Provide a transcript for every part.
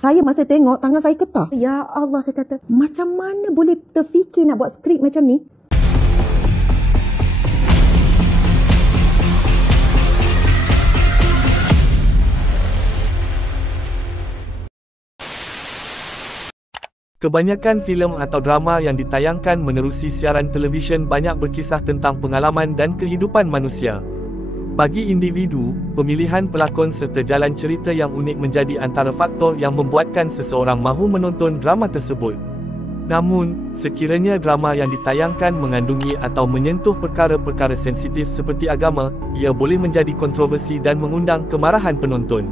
Saya masa tengok, tangan saya getah. Ya Allah, saya kata, macam mana boleh terfikir nak buat skrip macam ni? Kebanyakan filem atau drama yang ditayangkan menerusi siaran televisyen banyak berkisah tentang pengalaman dan kehidupan manusia. Bagi individu, pemilihan pelakon serta jalan cerita yang unik menjadi antara faktor yang membuatkan seseorang mahu menonton drama tersebut. Namun, sekiranya drama yang ditayangkan mengandungi atau menyentuh perkara-perkara sensitif seperti agama, ia boleh menjadi kontroversi dan mengundang kemarahan penonton.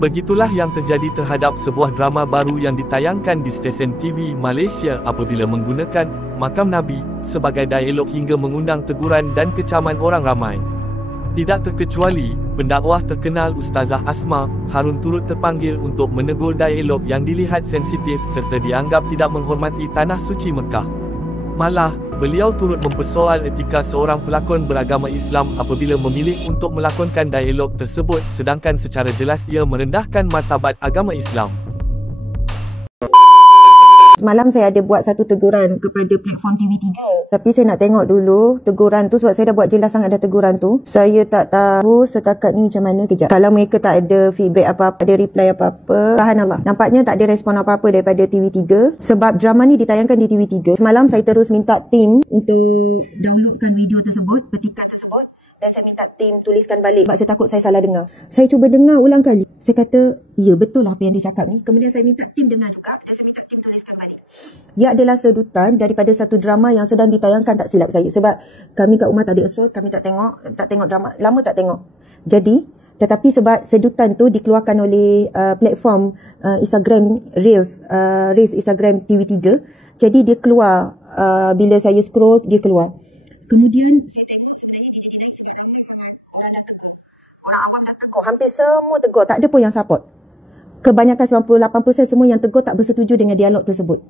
Begitulah yang terjadi terhadap sebuah drama baru yang ditayangkan di stesen TV Malaysia apabila menggunakan makam Nabi sebagai dialog hingga mengundang teguran dan kecaman orang ramai. Tidak terkecuali, pendakwah terkenal Ustazah Asma Harun turut terpanggil untuk menegur dialog yang dilihat sensitif serta dianggap tidak menghormati Tanah Suci Mekah. Malah, beliau turut mempersoal etika seorang pelakon beragama Islam apabila memilih untuk melakonkan dialog tersebut sedangkan secara jelas ia merendahkan martabat agama Islam. Semalam saya ada buat satu teguran kepada platform TV3. Tapi saya nak tengok dulu teguran tu sebab saya dah buat jelas sangat dah teguran tu. Saya tak tahu setakat ni macam mana. Kejap. Kalau mereka tak ada feedback apa-apa, ada reply apa-apa. Subhanallah. Nampaknya tak ada respon apa-apa daripada TV3. Sebab drama ni ditayangkan di TV3. Semalam saya terus minta tim untuk downloadkan video tersebut, petikan tersebut. Dan saya minta tim tuliskan balik sebab saya takut saya salah dengar. Saya cuba dengar ulang kali. Saya kata, ya betul lah apa yang dia cakap ni. Kemudian saya minta tim dengar juga dan saya minta tim tuliskan balik. Ia adalah sedutan daripada satu drama yang sedang ditayangkan tak silap saya. Sebab kami kat rumah tak ada asal, kami tak tengok drama, lama tak tengok. Jadi, tetapi sebab sedutan tu dikeluarkan oleh platform Instagram Reels Instagram TV3. Jadi dia keluar, bila saya scroll, dia keluar. Kemudian saya tengok sebenarnya dia jadi naik sekarang sangat. Orang dah tegur. Orang awam dah tegur. Hampir semua tegur. Tak ada pun yang support. Kebanyakan 98% semua yang tegur tak bersetuju dengan dialog tersebut.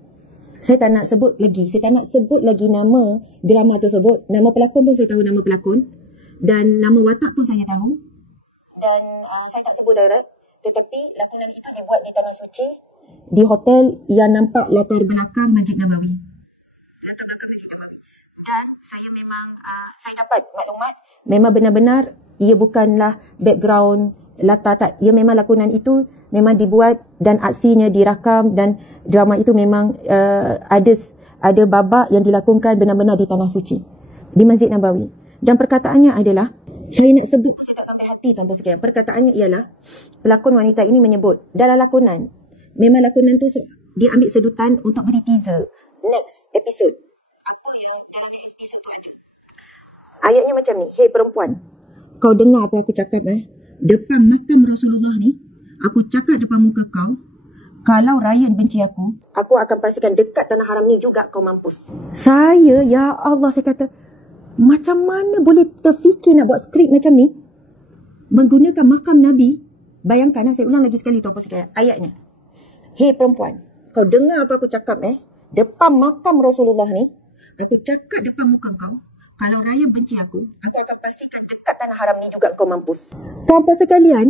Saya tak nak sebut lagi. Saya tak nak sebut lagi nama drama tersebut. Nama pelakon pun saya tahu nama pelakon. Dan nama watak pun saya tahu. Dan saya tak sebut direct. Tetapi lakonan itu dibuat di Tanah Suci. Di hotel yang nampak latar belakang Masjid Nabawi. Latar belakang Masjid Nabawi. Dan saya memang, saya dapat maklumat. Memang benar-benar ia bukanlah background latar tak. Ia memang lakonan itu memang dibuat dan aksinya dirakam dan drama itu memang ada babak yang dilakukan benar-benar di Tanah Suci, di Masjid Nabawi. Dan perkataannya adalah, saya nak sebut, saya tak sampai hati tuan-tuan sekalian. Perkataannya ialah, pelakon wanita ini menyebut dalam lakonan, memang lakonan tu dia ambil sedutan untuk beri teaser next episode. Apa yang dalam next episode tu ada. Ayatnya macam ni, "Hei perempuan, kau dengar apa aku cakap depan makam Rasulullah ni, aku cakap depan muka kau, kalau Ryan benci aku akan pastikan dekat tanah haram ni juga kau mampus." Saya, ya Allah, saya kata, macam mana boleh terfikir nak buat skrip macam ni? Menggunakan makam Nabi. Bayangkan, saya ulang lagi sekali tuan-tuan sekalian, ayatnya. "Hei perempuan, kau dengar apa aku cakap depan makam Rasulullah ni, aku cakap depan muka kau, kalau Ryan benci aku akan pastikan dekat tanah haram ni juga kau mampus." Tuan-tuan sekalian,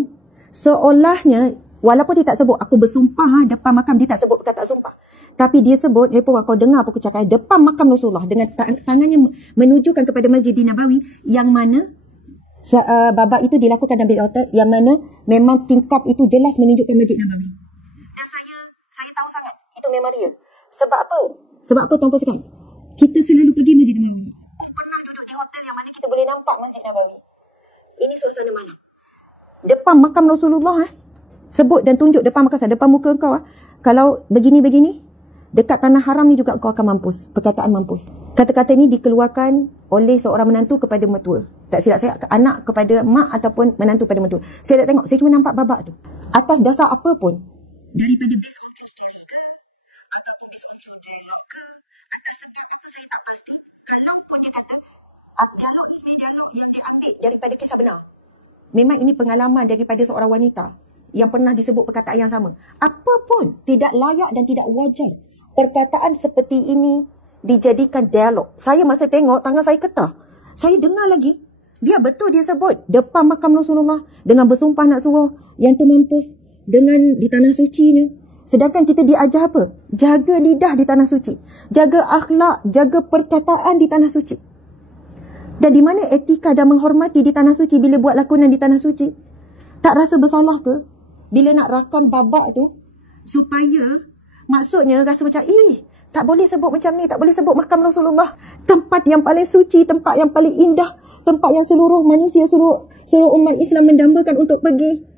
seolahnya, walaupun dia tak sebut, aku bersumpah depan makam, dia tak sebut perkataan sumpah. Tapi dia sebut, kau dengar apa aku cakap depan makam Rasulullah dengan tangannya menunjukkan kepada Masjid Nabawi yang mana babak itu dilakukan dalam hotel, yang mana memang tingkap itu jelas menunjukkan Masjid Nabawi. Dan saya tahu sangat itu memang real. Sebab apa? Sebab apa tuan-tuan sekalian? Kita selalu pergi Masjid Nabawi. Pernah duduk di hotel yang mana kita boleh nampak Masjid Nabawi. Ini suasana malam. Depan makam Rasulullah sebut dan tunjuk depan makam, depan muka kau kalau begini-begini, dekat tanah haram ni juga kau akan mampus. Perkataan mampus. Kata-kata ni dikeluarkan oleh seorang menantu kepada mertua. Tak silap saya, anak kepada mak ataupun menantu kepada mertua. Saya tak tengok, saya cuma nampak babak tu. Atas dasar apa pun, daripada based on true story ke, ataupun based on true dialog ke, atas sebab apa saya tak pasti. Kalau pun dia kata, dialog is dialog yang diambil daripada kisah benar. Memang ini pengalaman daripada seorang wanita yang pernah disebut perkataan yang sama. Apa pun tidak layak dan tidak wajar perkataan seperti ini dijadikan dialog. Saya masa tengok, tangan saya getah. Saya dengar lagi. Biar betul dia sebut depan makam Rasulullah dengan bersumpah nak suruh yang tu mampus dengan di Tanah Suci ni. Sedangkan kita diajar apa? Jaga lidah di tanah suci. Jaga akhlak, jaga perkataan di tanah suci. Dan di mana etika dan menghormati di tanah suci bila buat lakonan di tanah suci? Tak rasa bersalah ke? Bila nak rakam babak tu, supaya maksudnya rasa macam, tak boleh sebut macam ni, tak boleh sebut makam Rasulullah. Tempat yang paling suci, tempat yang paling indah, tempat yang seluruh manusia, seluruh umat Islam mendambakan untuk pergi.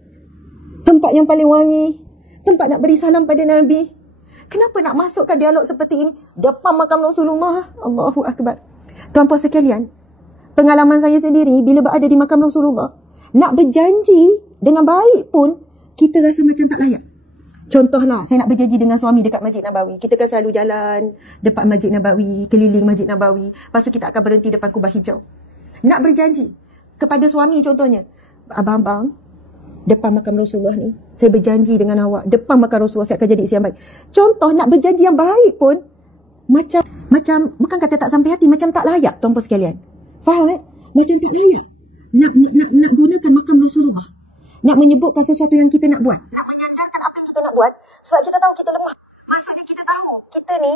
Tempat yang paling wangi, tempat nak beri salam pada Nabi. Kenapa nak masukkan dialog seperti ini depan makam Rasulullah? Allahu Akbar. Tuan-puan sekalian, pengalaman saya sendiri bila berada di makam Rasulullah, nak berjanji dengan baik pun kita rasa macam tak layak. Contohlah, saya nak berjanji dengan suami dekat Masjid Nabawi. Kita kan selalu jalan depan Masjid Nabawi, keliling Masjid Nabawi. Lepas tu kita akan berhenti depan kubah hijau. Nak berjanji kepada suami contohnya, abang-abang, depan makam Rasulullah ni, saya berjanji dengan awak, depan makam Rasulullah saya akan jadi isteri yang baik. Contoh, nak berjanji yang baik pun, macam bukan kata tak sampai hati, macam tak layak, tuan-puan sekalian. Faham Macam tak layak. Nak gunakan makam Rasulullah. Nak menyebutkan sesuatu yang kita nak buat. Nak menyandarkan apa yang kita nak buat. Sebab kita tahu kita lemah. Maksudnya kita tahu kita ni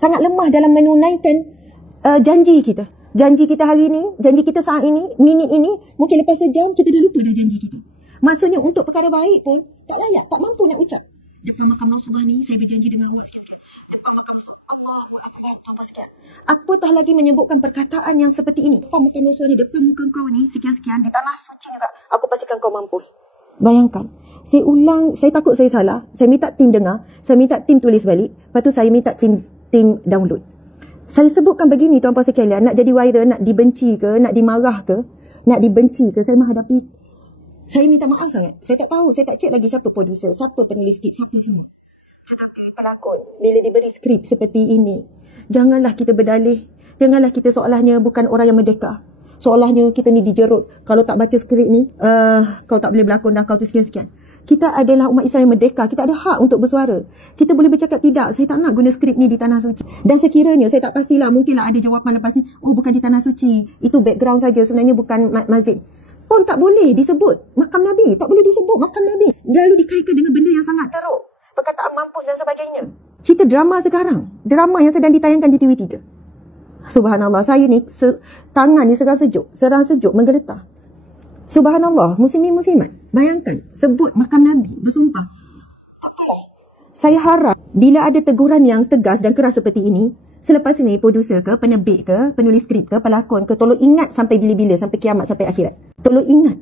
sangat lemah dalam menunaikan janji kita. Janji kita hari ni, janji kita saat ini, minit ini, mungkin lepas sejam kita dah lupa dah janji kita. Maksudnya untuk perkara baik pun tak layak, tak mampu nak ucap. Depan makam Rasulullah ni saya berjanji dengan awak sekian-sekian. Depan makam Rasulullah, Allahu Akbar, tuan-puan sekian. Apatah lagi menyebutkan perkataan yang seperti ini. Depan makam Rasulullah ni, depan muka kau ni sekian-sekian, di tanah suci juga. Aku pastikan kau mampus. Bayangkan, saya ulang, saya takut saya salah. Saya minta tim dengar, saya minta tim tulis balik. Lepas tu saya minta tim download. Saya sebutkan begini tuan-puan sekalian, nak jadi viral, nak dibenci ke, nak dimarah ke, nak dibenci ke, saya menghadapi. Saya minta maaf sangat. Saya tak tahu, saya tak cek lagi siapa producer, siapa penulis skrip, siapa semua. Tetapi pelakon, bila diberi skrip seperti ini, janganlah kita berdalih. Janganlah kita seolahnya bukan orang yang merdeka. Seolahnya kita ni dijerut. Kalau tak baca skrip ni, kau tak boleh berlakon dah, kau tu sekian-sekian. Kita adalah umat Islam yang merdeka. Kita ada hak untuk bersuara. Kita boleh bercakap tidak, saya tak nak guna skrip ni di tanah suci. Dan sekiranya, saya tak pastilah, mungkinlah ada jawapan lepas ni, oh bukan di tanah suci, itu background saja, sebenarnya bukan masjid. Pun tak boleh disebut makam Nabi. Tak boleh disebut makam Nabi. Lalu dikaitkan dengan benda yang sangat teruk. Perkataan mampus dan sebagainya. Cerita drama sekarang. Drama yang sedang ditayangkan di TV3. Subhanallah, saya ni tangan ni serang sejuk menggeletar. Subhanallah, muslimin muslimat, bayangkan sebut makam Nabi, bersumpah. Saya harap bila ada teguran yang tegas dan keras seperti ini, selepas ini produser ke, penerbit ke, penulis skrip ke, pelakon ke, tolong ingat sampai bila-bila, sampai kiamat, sampai akhirat. Tolong ingat,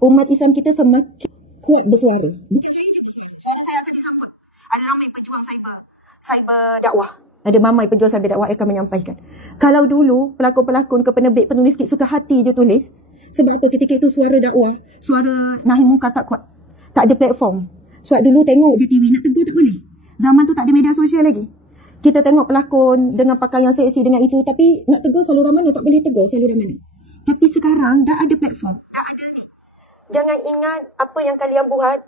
umat Islam kita semakin kuat bersuara. Bukan saya je bersuara, suara saya akan disambut. Ada ramai pejuang cyber dakwah. Ada mamai pejuang cyber dakwah akan menyampaikan. Kalau dulu pelakon-pelakon ke, penerbit, penulis skrip suka hati je tulis. Sebab apa? Ketika itu suara dakwah, suara nahi mungkar tak kuat. Tak ada platform. Sebab dulu tengok je TV, nak tegur tak boleh. Zaman tu tak ada media sosial lagi. Kita tengok pelakon dengan pakaian seksi dengan itu, tapi nak tegur saluran mana, tak boleh tegur saluran mana. Tapi sekarang dah ada platform, dah ada ni. Jangan ingat apa yang kalian buat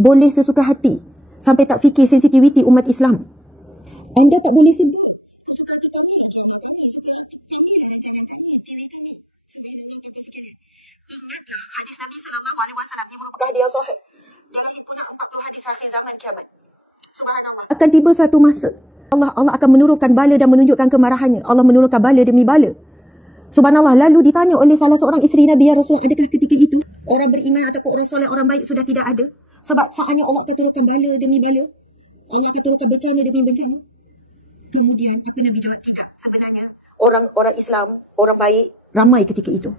boleh sesuka hati sampai tak fikir sensitiviti umat Islam. Anda tak boleh sebut hadis sahih. Dalam himpunan 40 hadis akhir zaman kiamat. Subhanallah. Akan tiba satu masa Allah akan menurunkan bala dan menunjukkan kemarahannya. Allah menurunkan bala demi bala. Subhanallah. Lalu ditanya oleh salah seorang isteri Nabi, ya Rasulullah, adakah ketika itu orang beriman ataupun orang soleh, orang baik sudah tidak ada? Sebab saatnya Allah akan turunkan bala demi bala. Allah akan turunkan bencana demi bencana. Kemudian apa Nabi jawab? Tidak. Sebenarnya orang Islam, orang baik ramai ketika itu.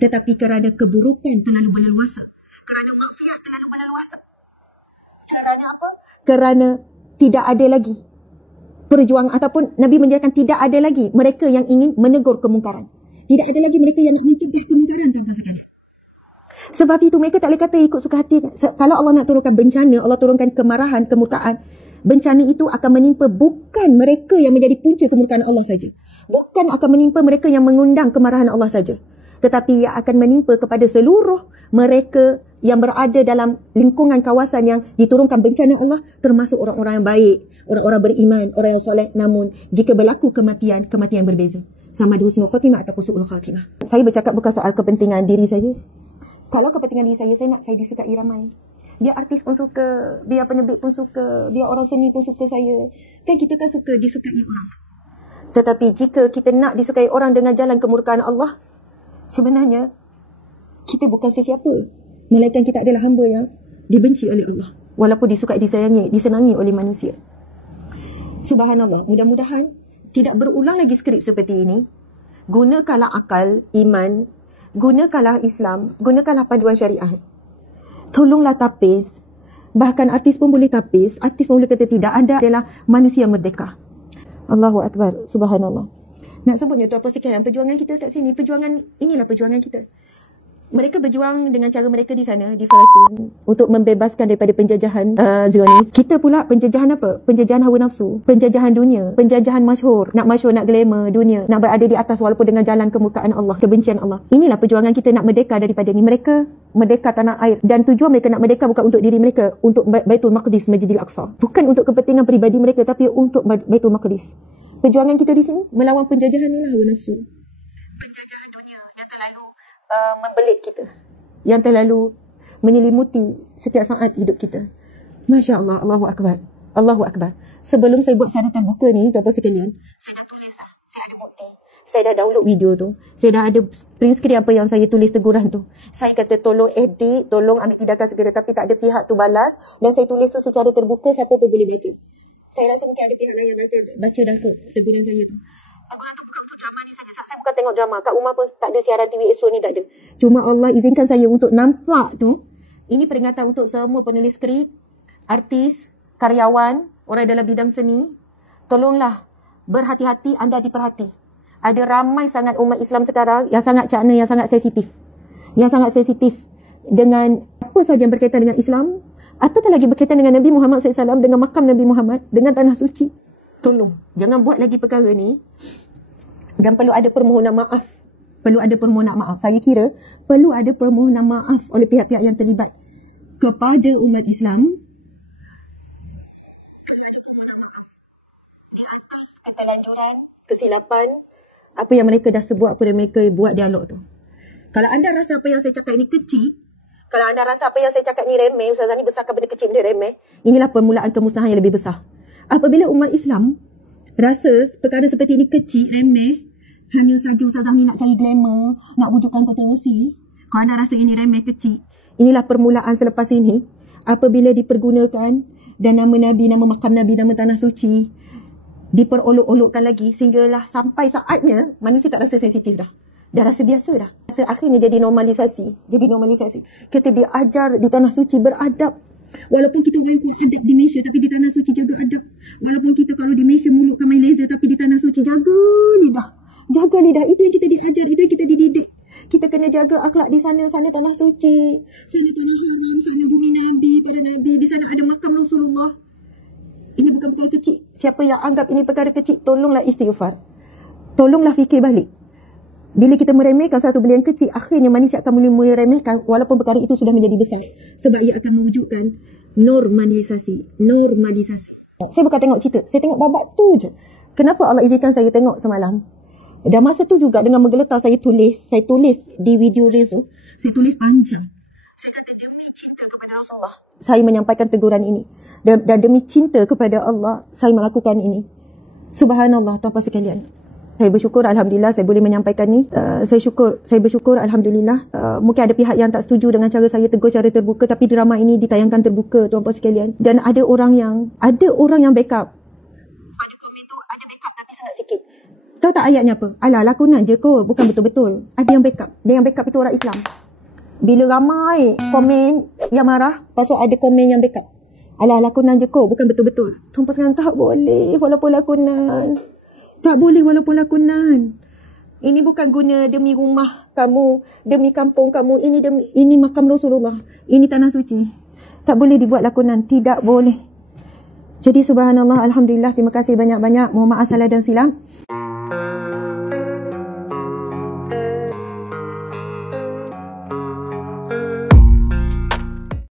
Tetapi kerana keburukan terlalu berleluasa, kerana maksiat terlalu berleluasa, kerana apa? Kerana tidak ada lagi perjuangan, ataupun Nabi menjelaskan tidak ada lagi mereka yang ingin menegur kemungkaran. Tidak ada lagi mereka yang nak mencegah kemungkaran, tuan-tuan sekalian. Sebab itu mereka tak boleh kata ikut suka hati. Kalau Allah nak turunkan bencana, Allah turunkan kemarahan, kemurkaan, bencana itu akan menimpa bukan mereka yang menjadi punca kemurkaan Allah saja. Bukan akan menimpa mereka yang mengundang kemarahan Allah saja. Tetapi ia akan menimpa kepada seluruh mereka yang berada dalam lingkungan kawasan yang diturunkan bencana Allah, termasuk orang-orang yang baik, orang-orang beriman, orang yang soleh. Namun jika berlaku kematian berbeza. Sama ada husnul khatimah ataupun su'ul khatimah. Saya bercakap bukan soal kepentingan diri saya. Kalau kepentingan diri saya nak saya disukai ramai. Biar artis pun suka, biar penerbit pun suka, biar orang seni pun suka saya. Kan kita kan suka disukai orang. Tetapi jika kita nak disukai orang dengan jalan kemurkaan Allah, sebenarnya kita bukan sesiapa. Melainkan kita adalah hamba yang dibenci oleh Allah. Walaupun disukai, disayangi, disenangi oleh manusia. Subhanallah. Mudah-mudahan tidak berulang lagi skrip seperti ini. Gunakanlah akal, iman, gunakanlah Islam, gunakanlah panduan syariat. Tolonglah tapis. Bahkan artis pun boleh tapis. Artis pun boleh kata tidak. Anda adalah manusia merdeka. Allahu Akbar. Subhanallah. Nak sebutnya tu apa sekian. Perjuangan kita kat sini. Inilah perjuangan kita. Mereka berjuang dengan cara mereka di sana, di Palestin, untuk membebaskan daripada penjajahan Zionis. Kita pula penjajahan apa? Penjajahan hawa nafsu, penjajahan dunia, penjajahan masyhur, nak glamour dunia, nak berada di atas walaupun dengan jalan kemurkaan Allah, kebencian Allah. Inilah perjuangan kita nak merdeka daripada ni. Mereka merdeka tanah air, dan tujuan mereka nak merdeka bukan untuk diri mereka, untuk Baitul Maqdis, Masjidil Aqsa. Bukan untuk kepentingan peribadi mereka, tapi untuk Baitul Maqdis. Perjuangan kita di sini melawan penjajahan inilah hawa nafsu. Penjajahan dunia yang terlalu membelit kita, yang terlalu menyelimuti setiap saat hidup kita. Masya Allah, Allahu Akbar, Allahu Akbar. Sebelum saya buat secara terbuka ni, tuan-tuan sekalian, saya dah tulis dah, saya ada bukti, saya dah download video tu, saya dah ada print screen apa yang saya tulis teguran tu. Saya kata tolong edit, tolong ambil tindakan segera, tapi tak ada pihak tu balas, dan saya tulis tu secara terbuka, siapa pun boleh baca. Saya rasa mungkin ada pihak lain yang baca dah kot teguran saya tu. Teguran tu bukan untuk drama ni saja. Saya bukan tengok drama. Kat rumah pun tak ada siaran TV Astro ni, tak ada. Cuma Allah izinkan saya untuk nampak tu. Ini peringatan untuk semua penulis skrip, artis, karyawan, orang dalam bidang seni. Tolonglah berhati-hati, anda diperhati. Ada ramai sangat umat Islam sekarang yang sangat cakna, yang sangat sensitif. Yang sangat sensitif dengan apa sahaja yang berkaitan dengan Islam. Apatah lagi berkaitan dengan Nabi Muhammad SAW, dengan makam Nabi Muhammad, dengan tanah suci. Tolong, jangan buat lagi perkara ni. Dan perlu ada permohonan maaf. Perlu ada permohonan maaf. Saya kira perlu ada permohonan maaf oleh pihak-pihak yang terlibat kepada umat Islam. Perlu ada permohonan maaf di atas ketelanjuran, kesilapan, apa yang mereka dah sebut, apa yang mereka buat dialog tu. Kalau anda rasa apa yang saya cakap ini kecil, kalau anda rasa apa yang saya cakap ni remeh, Ustazah ni besarkan benda kecil, benda remeh, inilah permulaan kemusnahan yang lebih besar. Apabila umat Islam rasa perkara seperti ini kecil, remeh, hanya saja Ustazah ni nak cari glamour, nak wujudkan kontroversi, kalau anda rasa ini remeh, kecil, inilah permulaan selepas ini, apabila dipergunakan dan nama Nabi, nama makam Nabi, nama tanah suci diperolok-olokkan lagi, sehinggalah sampai saatnya manusia tak rasa sensitif dah. Dah rasa biasa dah. Rasa akhirnya jadi normalisasi. Kita diajar di tanah suci beradab. Walaupun kita orang yang adab di Malaysia, tapi di tanah suci jaga adab. Walaupun kita kalau di Malaysia mulutkan main laser, tapi di tanah suci jaga lidah. Jaga lidah. Itu yang kita diajar, itu yang kita dididik. Kita kena jaga akhlak di sana. Sana tanah suci, sana tanah haram, sana bumi Nabi, para Nabi. Di sana ada makam Rasulullah. Ini bukan perkara kecil. Siapa yang anggap ini perkara kecil, tolonglah istighfar. Tolonglah fikir balik. Bila kita meremehkan satu benda yang kecil, akhirnya manusia akan mula meremehkan walaupun perkara itu sudah menjadi besar. Sebab ia akan mewujudkan normalisasi. Saya bukan tengok cerita, saya tengok babak tu je. Kenapa Allah izinkan saya tengok semalam? Dan masa tu juga dengan menggeletar saya tulis di video reels tu, saya tulis panjang. Saya kata demi cinta kepada Rasulullah, saya menyampaikan teguran ini. Dan demi cinta kepada Allah, saya melakukan ini. Subhanallah, tuan-tuan sekalian. Saya bersyukur, Alhamdulillah saya boleh menyampaikan ni. Saya bersyukur, Alhamdulillah. Mungkin ada pihak yang tak setuju dengan cara saya tegur secara terbuka, tapi drama ini ditayangkan terbuka, tuan-puan sekalian. Dan ada orang yang backup. Pada komen tu ada backup tapi sangat sikit. Tahu tak ayatnya apa? Alah, lakonan je kot, bukan betul-betul. Ada yang backup. Dan yang backup itu orang Islam. Bila ramai komen yang marah, pasal ada komen yang backup. Alah, lakonan je kot, bukan betul-betul. Tuan-puan sekalian, tak boleh walaupun lakonan. Tak boleh walaupun lakonan. Ini bukan guna demi rumah kamu, demi kampung kamu. Ini makam Rasulullah. Ini tanah suci. Tak boleh dibuat lakonan. Tidak boleh. Jadi subhanallah, Alhamdulillah. Terima kasih banyak-banyak. Mohon maaf salah dan silap.